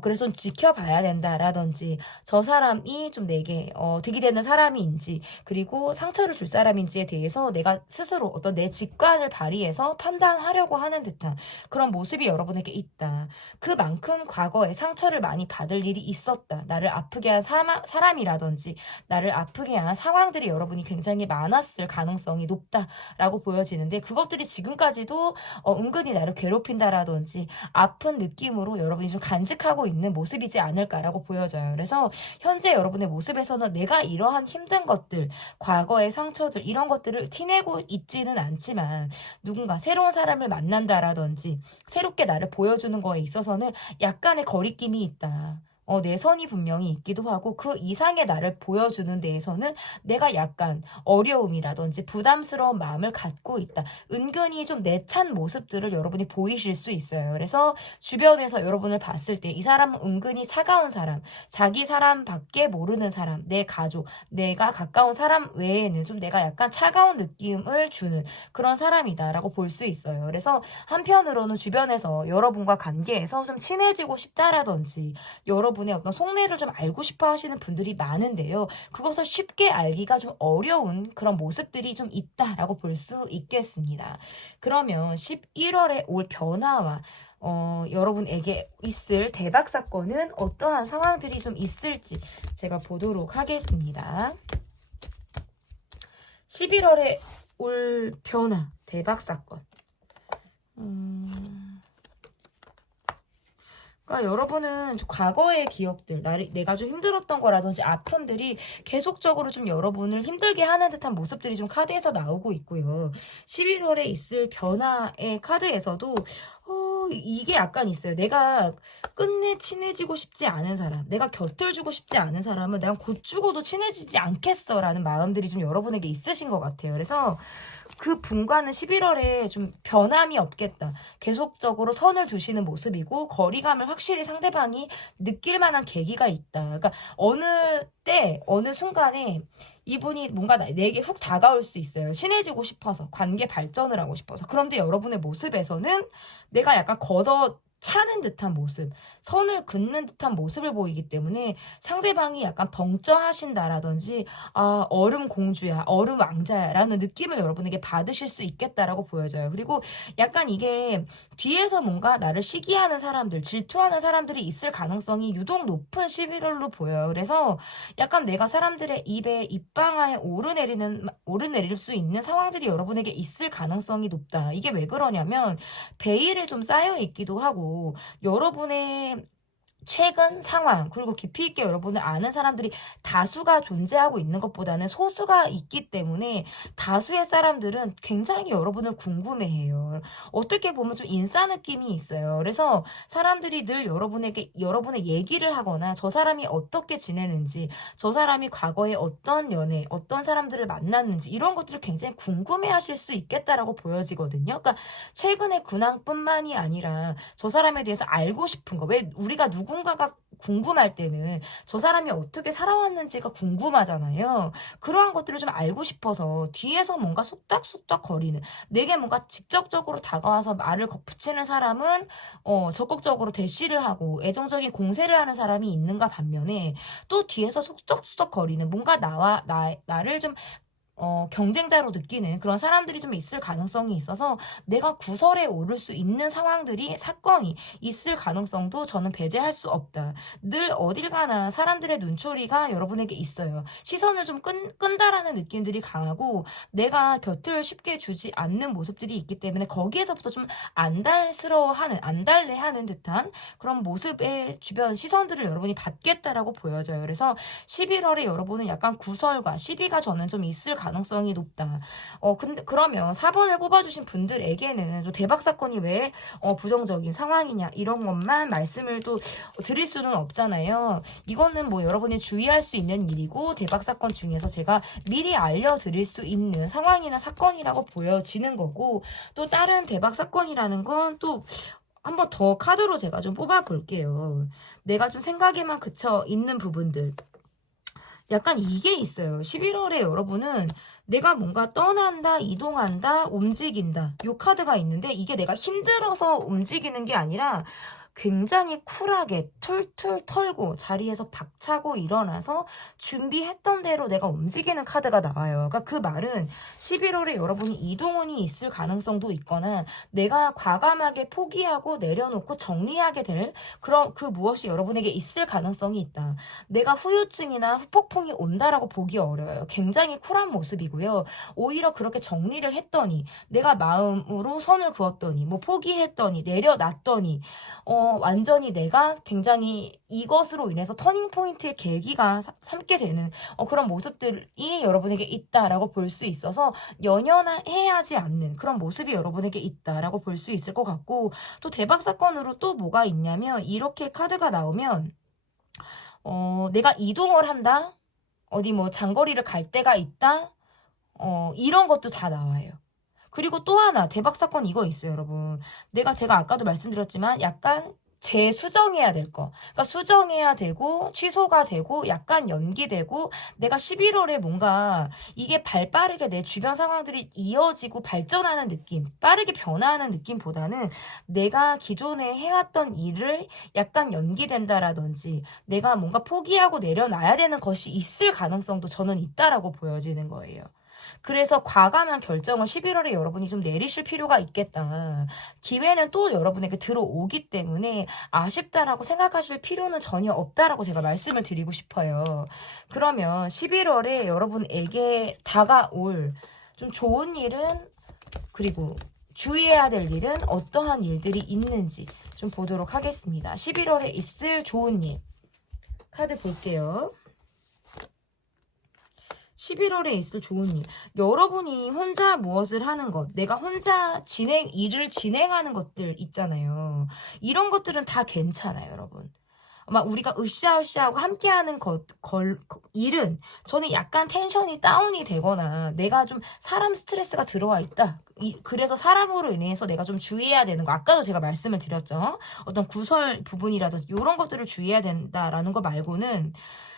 그래서 좀 지켜봐야 된다라든지 저 사람이 좀 내게 득이 되는 사람인지 그리고 상처를 줄 사람인지에 대해서 내가 스스로 어떤 내 직관을 발휘해서 판단하려고 하는 듯한 그런 모습이 여러분에게 있다. 그만큼 과거에 상처를 많이 받을 일이 있었다. 나를 아프게 한 사람이라든지 나를 아프게 한 상황들이 여러분이 굉장히 많았을 가능성이 높다라고 보여지는데 그것들이 지금까지도 은근히 나를 괴롭힌다라든지 아픈 느낌으로 여러분이 좀 간직하고 있는 모습이지 않을까라고 보여져요. 그래서 현재 여러분의 모습에서는 내가 이러한 힘든 것들, 과거의 상처들 이런 것들을 티내고 있지는 않지만 누군가 새로운 사람을 만난다라든지 새롭게 나를 보여주는 거에 있어서는 약간의 거리낌이 있다. 내 선이 분명히 있기도 하고 그 이상의 나를 보여주는 데에서는 내가 약간 어려움이라든지 부담스러운 마음을 갖고 있다. 은근히 좀 내찬 모습들을 여러분이 보이실 수 있어요. 그래서 주변에서 여러분을 봤을 때 이 사람은 은근히 차가운 사람, 자기 사람밖에 모르는 사람, 내 가족, 내가 가까운 사람 외에는 좀 내가 약간 차가운 느낌을 주는 그런 사람이다라고 볼 수 있어요. 그래서 한편으로는 주변에서 여러분과 관계에서 좀 친해지고 싶다라든지 여러분의 어떤 속내를 좀 알고 싶어 하시는 분들이 많은데요. 그것을 쉽게 알기가 좀 어려운 그런 모습들이 좀 있다라고 볼 수 있겠습니다. 그러면 11월에 올 변화와 여러분에게 있을 대박 사건은 어떠한 상황들이 좀 있을지 제가 보도록 하겠습니다. 11월에 올 변화, 대박 사건. 그러니까 여러분은 좀 과거의 기억들, 내가 좀 힘들었던 거라든지 아픔들이 계속적으로 좀 여러분을 힘들게 하는 듯한 모습들이 좀 카드에서 나오고 있고요. 11월에 있을 변화의 카드에서도 이게 약간 있어요. 내가 끝내 친해지고 싶지 않은 사람, 내가 곁을 주고 싶지 않은 사람은 내가 곧 죽어도 친해지지 않겠어라는 마음들이 좀 여러분에게 있으신 것 같아요. 그래서 그 분과는 11월에 좀 변함이 없겠다. 계속적으로 선을 두시는 모습이고 거리감을 확실히 상대방이 느낄 만한 계기가 있다. 그러니까 어느 때, 어느 순간에 이분이 뭔가 내게 훅 다가올 수 있어요. 친해지고 싶어서, 관계 발전을 하고 싶어서. 그런데 여러분의 모습에서는 내가 약간 차는 듯한 모습, 선을 긋는 듯한 모습을 보이기 때문에 상대방이 약간 벙쪄하신다라든지 얼음 공주야, 얼음 왕자야 라는 느낌을 여러분에게 받으실 수 있겠다라고 보여져요. 그리고 약간 이게 뒤에서 뭔가 나를 시기하는 사람들, 질투하는 사람들이 있을 가능성이 유독 높은 11월로 보여요. 그래서 약간 내가 사람들의 입에 입방아에 오르내릴 수 있는 상황들이 여러분에게 있을 가능성이 높다. 이게 왜 그러냐면 베일에 좀 쌓여 있기도 하고 여러분의 최근 상황 그리고 깊이 있게 여러분을 아는 사람들이 다수가 존재하고 있는 것보다는 소수가 있기 때문에 다수의 사람들은 굉장히 여러분을 궁금해해요. 어떻게 보면 좀 인싸 느낌이 있어요. 그래서 사람들이 늘 여러분의 얘기를 하거나 저 사람이 어떻게 지내는지, 저 사람이 과거에 어떤 연애, 어떤 사람들을 만났는지 이런 것들을 굉장히 궁금해하실 수 있겠다라고 보여지거든요. 그러니까 최근의 근황뿐만이 아니라 저 사람에 대해서 알고 싶은 거, 왜 우리가 누군가가 궁금할 때는 저 사람이 어떻게 살아왔는지가 궁금하잖아요. 그러한 것들을 좀 알고 싶어서 뒤에서 뭔가 속닥속닥 거리는, 내게 뭔가 직접적으로 다가와서 말을 붙이는 사람은 적극적으로 대시를 하고 애정적인 공세를 하는 사람이 있는가 반면에 또 뒤에서 속닥속닥 거리는, 뭔가 나를 좀 경쟁자로 느끼는 그런 사람들이 좀 있을 가능성이 있어서 내가 구설에 오를 수 있는 사건이 있을 가능성도 저는 배제할 수 없다. 늘 어딜 가나 사람들의 눈초리가 여러분에게 있어요. 시선을 좀 끈다라는 느낌들이 강하고 내가 곁을 쉽게 주지 않는 모습들이 있기 때문에 거기에서부터 좀 안달래하는 듯한 그런 모습의 주변 시선들을 여러분이 받겠다라고 보여져요. 그래서 11월에 여러분은 약간 구설과 시비가 저는 좀 있을 가능성이 높다. 근데 그러면 4번을 뽑아주신 분들에게는 또 대박 사건이 왜 부정적인 상황이냐 이런 것만 말씀을 또 드릴 수는 없잖아요. 이거는 뭐 여러분이 주의할 수 있는 일이고 대박 사건 중에서 제가 미리 알려드릴 수 있는 상황이나 사건이라고 보여지는 거고, 또 다른 대박 사건이라는 건 또 한 번 더 카드로 제가 좀 뽑아볼게요. 내가 좀 생각에만 그쳐 있는 부분들. 약간 이게 있어요. 11월에 여러분은 내가 뭔가 떠난다, 이동한다, 움직인다. 요 카드가 있는데 이게 내가 힘들어서 움직이는 게 아니라 굉장히 쿨하게 툴툴 털고 자리에서 박차고 일어나서 준비했던 대로 내가 움직이는 카드가 나와요. 그러니까 그 말은 11월에 여러분이 이동운이 있을 가능성도 있거나 내가 과감하게 포기하고 내려놓고 정리하게 될 그런 그 무엇이 여러분에게 있을 가능성이 있다. 내가 후유증이나 후폭풍이 온다라고 보기 어려워요. 굉장히 쿨한 모습이고요. 오히려 그렇게 정리를 했더니 내가 마음으로 선을 그었더니 뭐 포기했더니 내려놨더니 완전히 내가 굉장히 이것으로 인해서 터닝포인트의 계기가 삼게 되는 그런 모습들이 여러분에게 있다라고 볼 수 있어서 연연해하지 않는 그런 모습이 여러분에게 있다라고 볼 수 있을 것 같고, 또 대박 사건으로 또 뭐가 있냐면 이렇게 카드가 나오면 내가 이동을 한다, 어디 뭐 장거리를 갈 때가 있다, 이런 것도 다 나와요. 그리고 또 하나 대박 사건 이거 있어요, 여러분. 제가 아까도 말씀드렸지만 약간 재수정해야 될 거. 그러니까 수정해야 되고 취소가 되고 약간 연기되고, 내가 11월에 뭔가 이게 발빠르게 내 주변 상황들이 이어지고 발전하는 느낌, 빠르게 변화하는 느낌보다는 내가 기존에 해왔던 일을 약간 연기된다라든지 내가 뭔가 포기하고 내려놔야 되는 것이 있을 가능성도 저는 있다라고 보여지는 거예요. 그래서 과감한 결정을 11월에 여러분이 좀 내리실 필요가 있겠다. 기회는 또 여러분에게 들어오기 때문에 아쉽다라고 생각하실 필요는 전혀 없다라고 제가 말씀을 드리고 싶어요. 그러면 11월에 여러분에게 다가올 좀 좋은 일은, 그리고 주의해야 될 일은 어떠한 일들이 있는지 좀 보도록 하겠습니다. 11월에 있을 좋은 일. 카드 볼게요. 11월에 있을 좋은 일. 여러분이 혼자 무엇을 하는 것, 내가 혼자 일을 진행하는 것들 있잖아요. 이런 것들은 다 괜찮아요, 여러분. 막 우리가 으쌰으쌰하고 함께하는 일은 저는 약간 텐션이 다운이 되거나 내가 좀 사람 스트레스가 들어와 있다. 그래서 사람으로 인해서 내가 좀 주의해야 되는 거. 아까도 제가 말씀을 드렸죠. 어떤 구설 부분이라든지 이런 것들을 주의해야 된다라는 거 말고는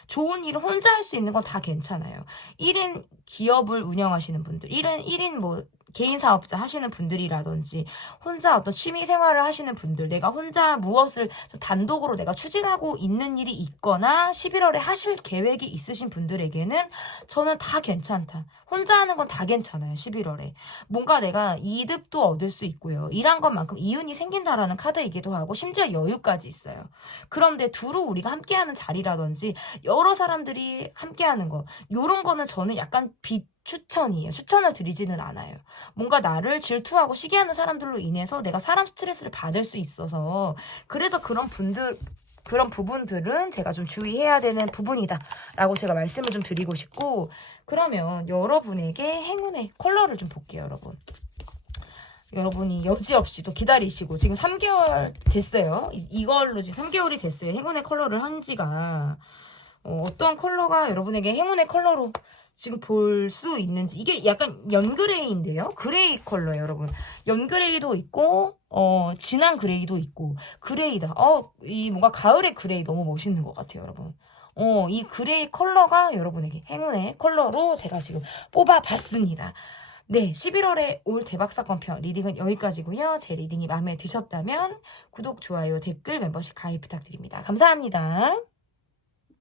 좋은 일을 혼자 할 수 있는 건 다 괜찮아요. 1인 기업을 운영하시는 분들, 1인 뭐 개인 사업자 하시는 분들이라든지 혼자 어떤 취미 생활을 하시는 분들, 내가 혼자 무엇을 좀 단독으로 내가 추진하고 있는 일이 있거나 11월에 하실 계획이 있으신 분들에게는 저는 다 괜찮다. 혼자 하는 건 다 괜찮아요. 11월에. 뭔가 내가 이득도 얻을 수 있고요. 일한 것만큼 이윤이 생긴다라는 카드이기도 하고 심지어 여유까지 있어요. 그런데 두루 우리가 함께하는 자리라든지 여러 사람들이 함께하는 거, 요런 거는 저는 약간 추천이에요. 추천을 드리지는 않아요. 뭔가 나를 질투하고 시기하는 사람들로 인해서 내가 사람 스트레스를 받을 수 있어서 그래서 그런 부분들은 제가 좀 주의해야 되는 부분이다 라고 제가 말씀을 좀 드리고 싶고, 그러면 여러분에게 행운의 컬러를 좀 볼게요. 여러분이 여지없이 또 기다리시고 지금 3개월 됐어요. 이걸로 지금 3개월이 됐어요. 행운의 컬러를 한 지가. 어떤 컬러가 여러분에게 행운의 컬러로 지금 볼 수 있는지. 이게 약간 연그레이인데요. 그레이 컬러예요, 여러분. 연그레이도 있고 진한 그레이도 있고. 그레이다. 이 뭔가 가을의 그레이 너무 멋있는 것 같아요, 여러분. 이 그레이 컬러가 여러분에게 행운의 컬러로 제가 지금 뽑아봤습니다. 네, 11월에 올 대박사건 편 리딩은 여기까지고요. 제 리딩이 마음에 드셨다면 구독, 좋아요, 댓글, 멤버십 가입 부탁드립니다. 감사합니다.